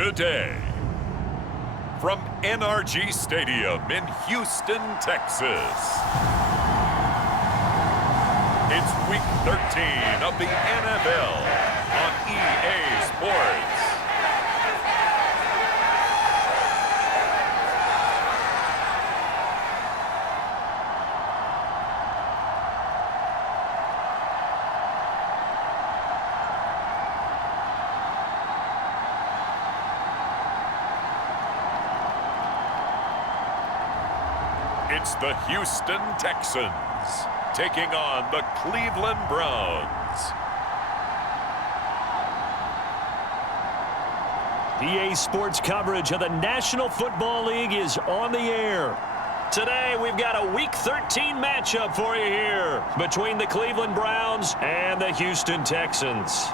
today. From NRG Stadium in Houston, Texas. It's Week 13 of the NFL on EA Sports. It's the Houston Texans taking on the Cleveland Browns. EA Sports coverage of the National Football League is on the air. Today, we've got a Week 13 matchup for you here between the Cleveland Browns and the Houston Texans.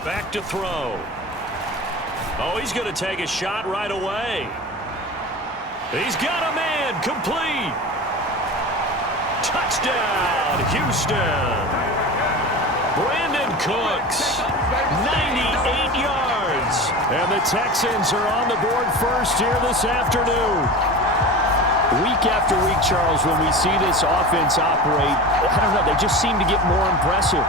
Back to throw. Oh, he's going to take a shot right away. He's got a man. Complete. Touchdown, Houston. Brandon Cooks, 98 yards. And the Texans are on the board first here this afternoon. Week after week, Charles, when we see this offense operate, I don't know, they just seem to get more impressive.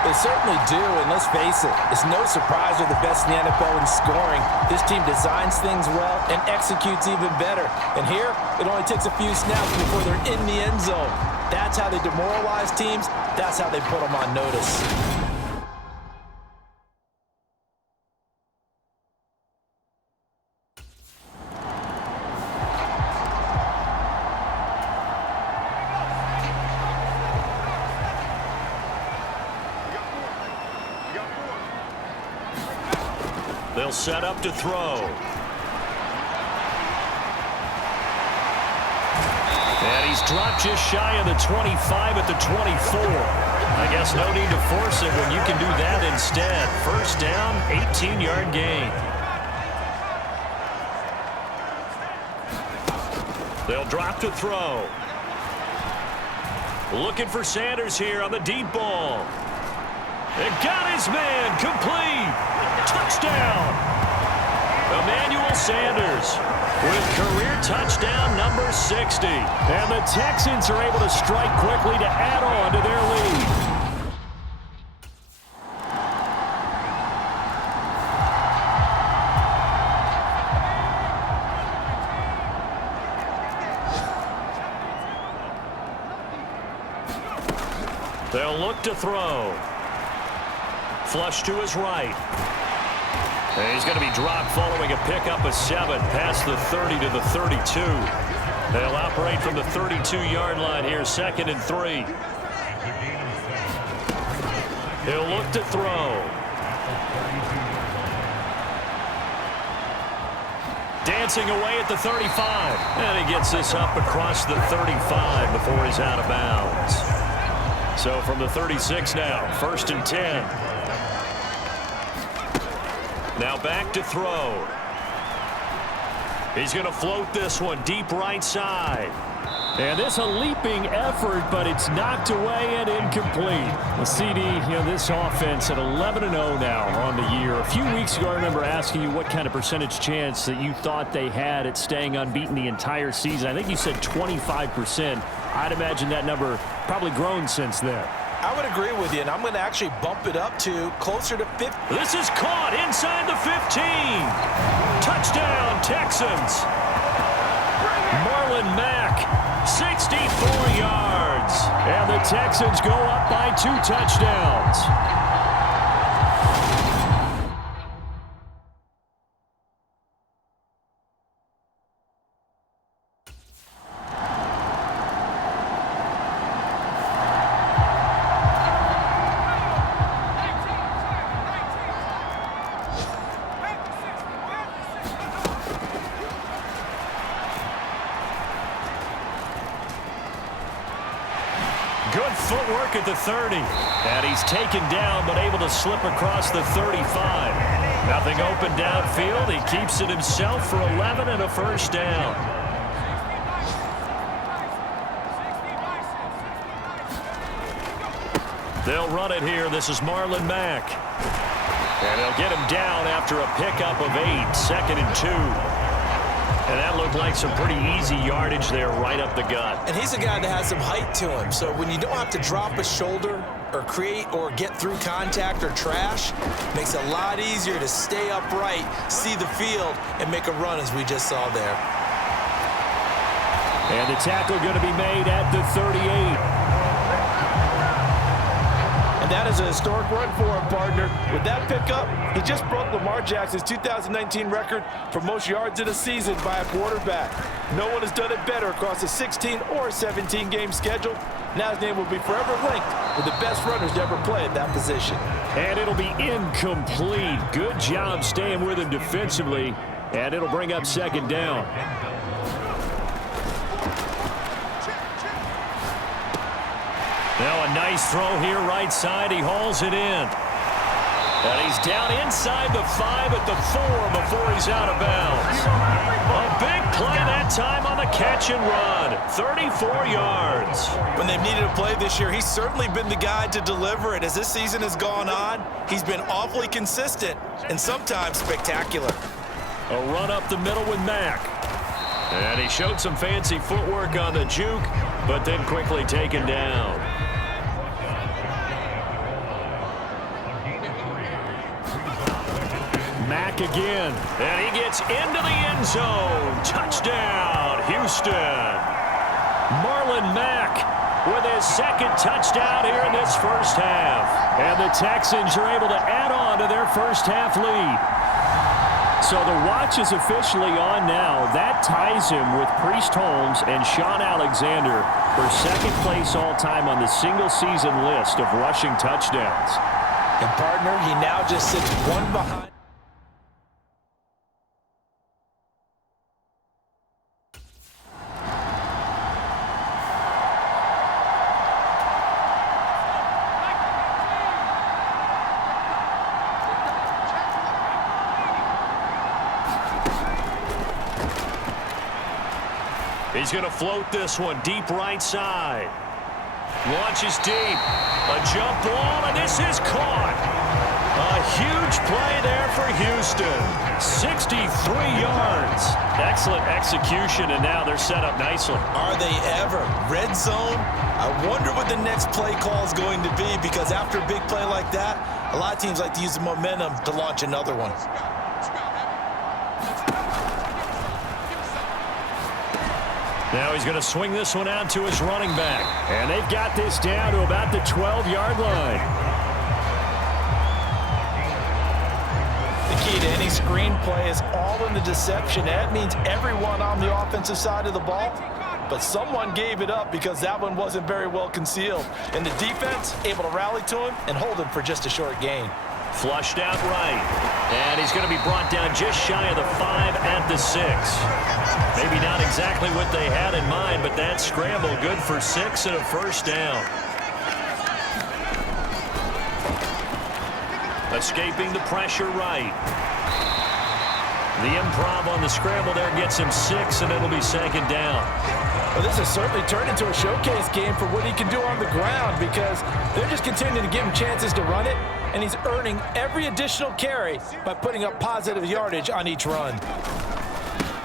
They certainly do, and let's face it, it's no surprise they're the best in the NFL in scoring. This team designs things well and executes even better. And here, it only takes a few snaps before they're in the end zone. That's how they demoralize teams. That's how they put them on notice. They'll set up to throw. And he's dropped just shy of the 25 at the 24. I guess no need to force it when you can do that instead. First down, 18-yard gain. They'll drop to throw. Looking for Sanders here on the deep ball. They got his man. Complete. Touchdown! Emmanuel Sanders with career touchdown number 60. And the Texans are able to strike quickly to add on to their lead. They'll look to throw. Flush to his right. And he's going to be dropped following a pickup of 7 past the 30 to the 32. They'll operate from the 32-yard line here, 2nd and 3. He'll look to throw. Dancing away at the 35. And he gets this up across the 35 before he's out of bounds. So from the 36 now, 1st and 10. Now back to throw. He's going to float this one deep right side. And this a leaping effort, but it's knocked away and incomplete. The CD, this offense at 11-0 now on the year. A few weeks ago, I remember asking you what kind of percentage chance that you thought they had at staying unbeaten the entire season. I think you said 25%. I'd imagine that number probably grown since then. I would agree with you, and I'm going to actually bump it up to closer to 50. This is caught inside the 15. Touchdown, Texans. Marlon Mack, 64 yards. And the Texans go up by 2 touchdowns. footwork at the 30. And he's taken down, but able to slip across the 35. Nothing open downfield. He keeps it himself for 11 and a first down. They'll run it here. This is Marlon Mack. And they'll get him down after a pickup of 8, 2nd and 2. And that looked like some pretty easy yardage there right up the gut. And he's a guy that has some height to him. So when you don't have to drop a shoulder or create or get through contact or trash, makes it a lot easier to stay upright, see the field, and make a run as we just saw there. And the tackle going to be made at the 38. That is a historic run for him, partner. With that pickup, he just broke Lamar Jackson's 2019 record for most yards in a season by a quarterback. No one has done it better across a 16 or 17-game schedule. Now his name will be forever linked with the best runners to ever play at that position. And it'll be incomplete. Good job staying with him defensively, and it'll bring up 2nd down. Now a nice throw here right side. He hauls it in. And he's down inside the 5 at the 4 before he's out of bounds. A big play that time on the catch and run. 34 yards. When they've needed a play this year, he's certainly been the guy to deliver it. As this season has gone on, he's been awfully consistent and sometimes spectacular. A run up the middle with Mack. And he showed some fancy footwork on the juke, but then quickly taken down. Mack again. And he gets into the end zone. Touchdown, Houston. Marlon Mack with his 2nd touchdown here in this first half. And the Texans are able to add on to their first half lead. So the watch is officially on now. That ties him with Priest Holmes and Sean Alexander for 2nd place all-time on the single-season list of rushing touchdowns. And partner, he now just sits one behind. He's going to float this one deep right side. Launches deep. A jump ball, and this is caught. A huge play there for Houston. 63 yards. Excellent execution, and now they're set up nicely. Are they ever? Red zone? I wonder what the next play call is going to be, because after a big play like that, a lot of teams like to use the momentum to launch another one. Now he's going to swing this one out to his running back. And they've got this down to about the 12-yard line. The key to any screen play is all in the deception. That means everyone on the offensive side of the ball. But someone gave it up because that one wasn't very well concealed. And the defense able to rally to him and hold him for just a short gain. Flushed out right. And he's going to be brought down just shy of the 5 at the 6. Maybe not exactly what they had in mind, but that scramble good for 6 and a first down. Escaping the pressure right. The improv on the scramble there gets him 6, and it'll be 2nd down. Well, this has certainly turned into a showcase game for what he can do on the ground, because they're just continuing to give him chances to run it, and he's earning every additional carry by putting up positive yardage on each run.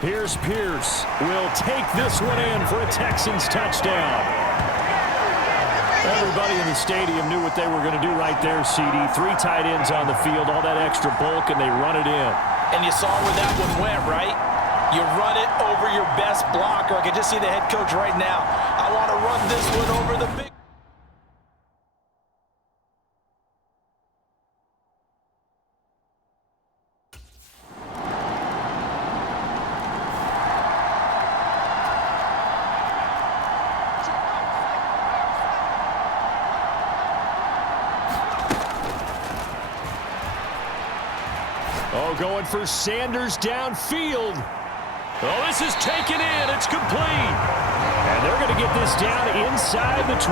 Here's Pierce. Will take this one in for a Texans touchdown. Everybody in the stadium knew what they were going to do right there, CD. 3 tight ends on the field, all that extra bulk, and they run it in. And you saw where that one went, right? You run it over your best blocker. I can just see the head coach right now. I want to run this one over the big... Going for Sanders downfield. Oh, this is taken in. It's complete. And they're going to get this down inside the 20.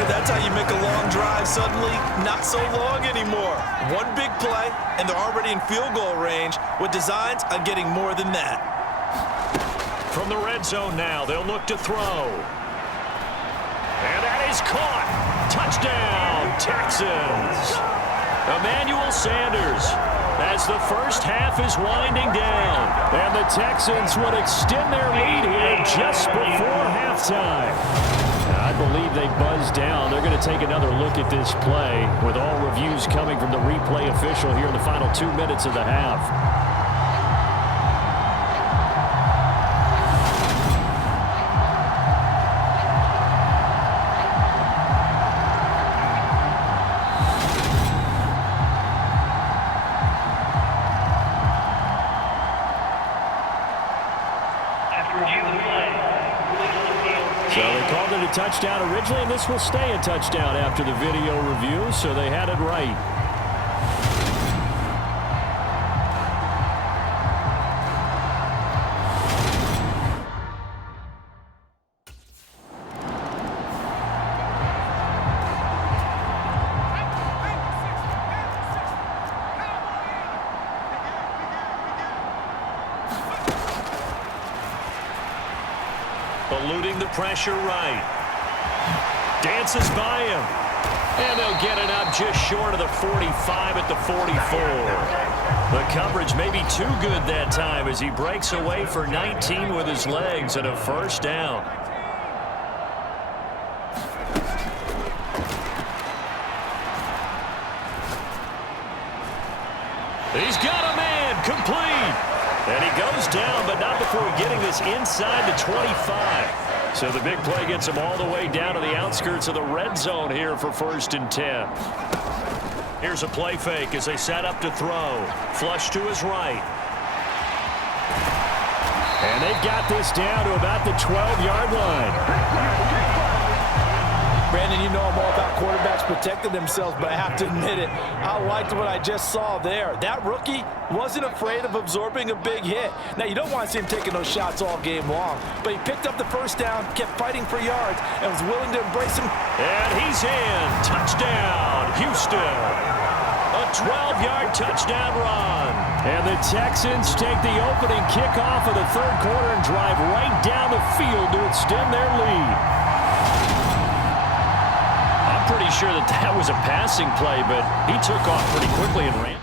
Partner, that's how you make a long drive suddenly not so long anymore. One big play, and they're already in field goal range with designs on getting more than that. From the red zone now, they'll look to throw. And that is caught. Touchdown, Texans. Emmanuel Sanders as the first half is winding down. And the Texans would extend their lead here just before halftime. I believe they buzzed down. They're going to take another look at this play with all reviews coming from the replay official here in the final 2 minutes of the half. So they called it a touchdown originally, and this will stay a touchdown after the video review, so they had it right. Eluding the pressure right. Dances by him. And they'll get it up just short of the 45 at the 44. The coverage may be too good that time as he breaks away for 19 with his legs and a first down. He's got a man complete. And he goes down, but not before getting this inside the 25. So the big play gets him all the way down to the outskirts of the red zone here for 1st and 10. Here's a play fake as they set up to throw. Flush to his right. And they've got this down to about the 12-yard line. Brandon, you know I'm all about quarterbacks protecting themselves, but I have to admit it, I liked what I just saw there. That rookie wasn't afraid of absorbing a big hit. Now, you don't want to see him taking those shots all game long, but he picked up the first down, kept fighting for yards, and was willing to embrace him. And he's in. Touchdown, Houston. A 12-yard touchdown run. And the Texans take the opening kickoff of the third quarter and drive right down the field to extend their lead. Pretty sure that was a passing play, but he took off pretty quickly and ran.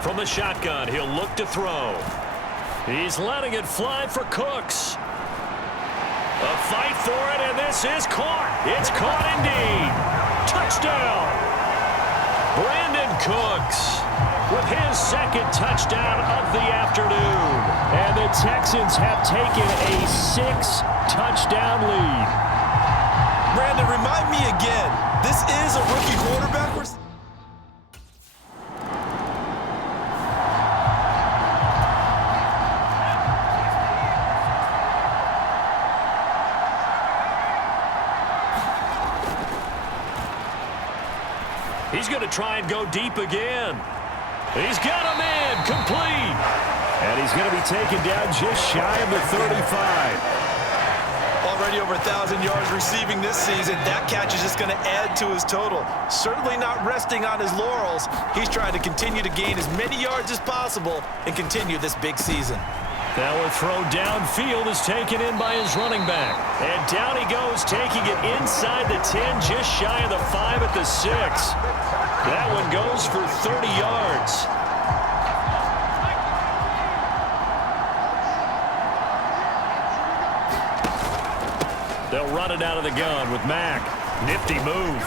From the shotgun, he'll look to throw. He's letting it fly for Cooks. A fight for it, and this is caught. It's caught indeed. Touchdown. Brandon Cooks with his second touchdown of the afternoon. And the Texans have taken a 6-touchdown lead. Brandon, remind me again, this is a rookie quarterback. He's going to try and go deep again. He's got a man complete. And he's going to be taken down just shy of the 35. Already over 1,000 yards receiving this season. That catch is just going to add to his total. Certainly not resting on his laurels. He's trying to continue to gain as many yards as possible and continue this big season. Now a throw downfield is taken in by his running back. And down he goes, taking it inside the 10, just shy of the 5 at the 6. That one goes for 30 yards. They'll run it out of the gun with Mack. Nifty move.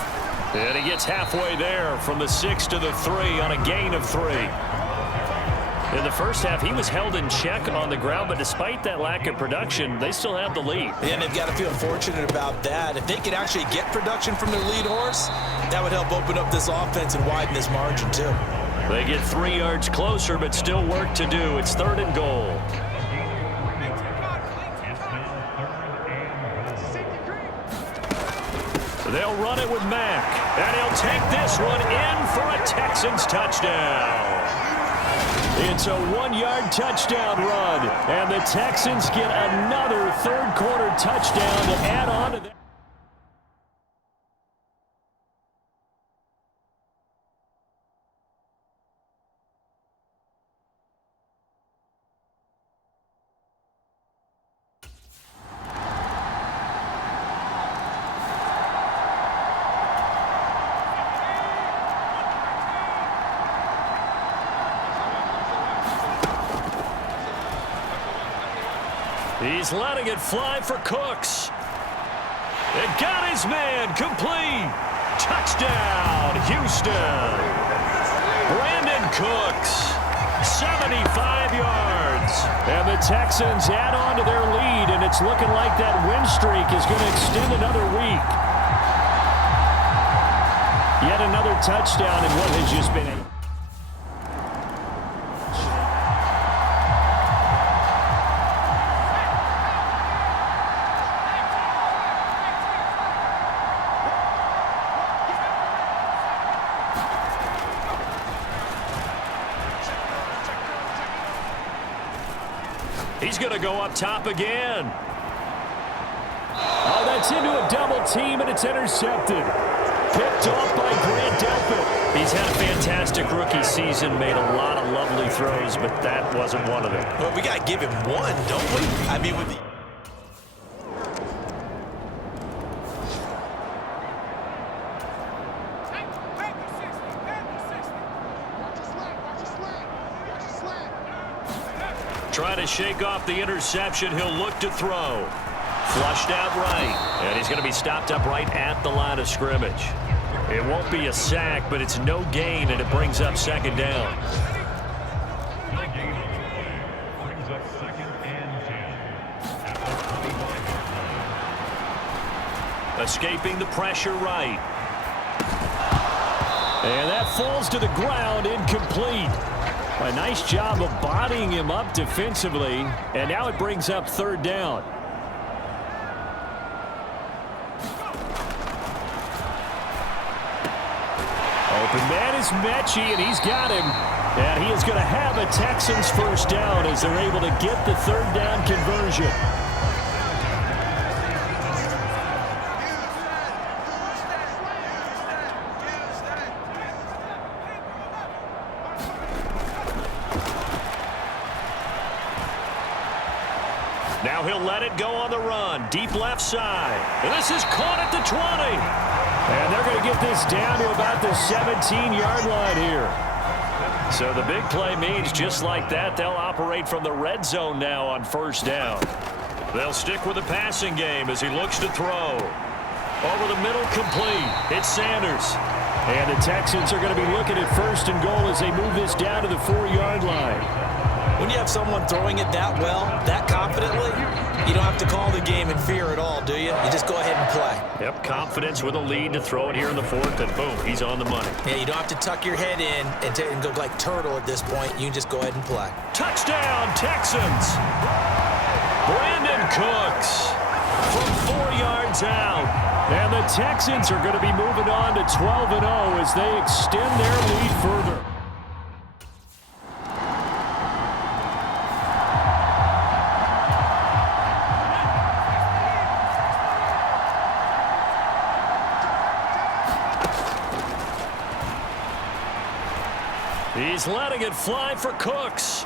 And he gets halfway there from the 6 to the 3 on a gain of 3. In the first half, he was held in check on the ground, but despite that lack of production, they still have the lead. And they've got to feel fortunate about that. If they could actually get production from their lead horse, that would help open up this offense and widen this margin, too. They get 3 yards closer, but still work to do. It's 3rd and goal. They'll run it with Mack, and he'll take this one in for a Texans touchdown. It's a 1-yard touchdown run, and the Texans get another third-quarter touchdown to add on to that. He's letting it fly for Cooks. It got his man complete. Touchdown, Houston. Brandon Cooks, 75 yards. And the Texans add on to their lead, and it's looking like that win streak is going to extend another week. Yet another touchdown in what has just been a... He's going to go up top again. Oh, that's into a double team, and it's intercepted. Picked off by Grant Delpit. He's had a fantastic rookie season, made a lot of lovely throws, but that wasn't one of them. Well, we got to give him one, don't we? I mean, with the... Trying to shake off the interception. He'll look to throw. Flushed out right. And he's going to be stopped up right at the line of scrimmage. It won't be a sack, but it's no gain, and it brings up second down. Escaping the pressure right. And that falls to the ground, incomplete. A nice job of bodying him up defensively, and now it brings up third down. Open man is Mechie, and he's got him. And he is going to have a Texans first down as they're able to get the third down conversion. Now he'll let it go on the run. Deep left side. And this is caught at the 20. And they're going to get this down to about the 17-yard line here. So the big play means just like that, they'll operate from the red zone now on first down. They'll stick with the passing game as he looks to throw. Over the middle, complete. It's Sanders. And the Texans are going to be looking at first and goal as they move this down to the 4-yard line. When you have someone throwing it that well, that confidently, you don't have to call the game in fear at all, do you? You just go ahead and play. Yep, confidence with a lead to throw it here in the fourth, and boom, he's on the money. Yeah, you don't have to tuck your head in and go like turtle at this point. You can just go ahead and play. Touchdown, Texans! Brandon Cooks from 4 yards out. And the Texans are going to be moving on to 12-0 as they extend their lead further. He's letting it fly for Cooks.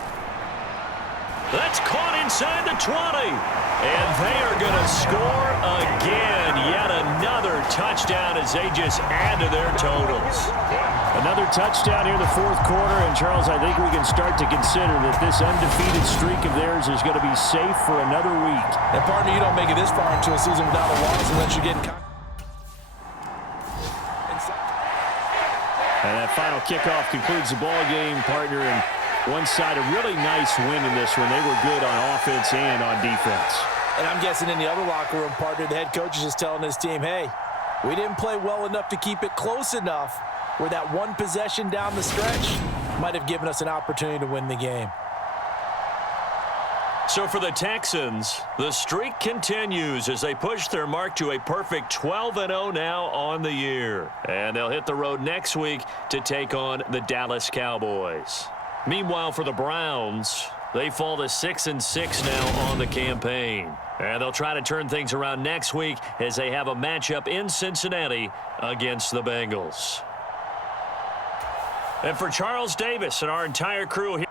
That's caught inside the 20. And they are going to score again. Yet another touchdown as they just add to their totals. Another touchdown here in the fourth quarter. And, Charles, I think we can start to consider that this undefeated streak of theirs is going to be safe for another week. And, partner, you don't make it this far into a season without a loss unless you're getting And that final kickoff concludes the ball game, partner, and one side a really nice win in this one. They were good on offense and on defense. And I'm guessing in the other locker room, partner, the head coach is just telling his team, hey, we didn't play well enough to keep it close enough where that one possession down the stretch might have given us an opportunity to win the game. So for the Texans, the streak continues as they push their mark to a perfect 12-0 now on the year. And they'll hit the road next week to take on the Dallas Cowboys. Meanwhile, for the Browns, they fall to 6-6 now on the campaign. And they'll try to turn things around next week as they have a matchup in Cincinnati against the Bengals. And for Charles Davis and our entire crew here,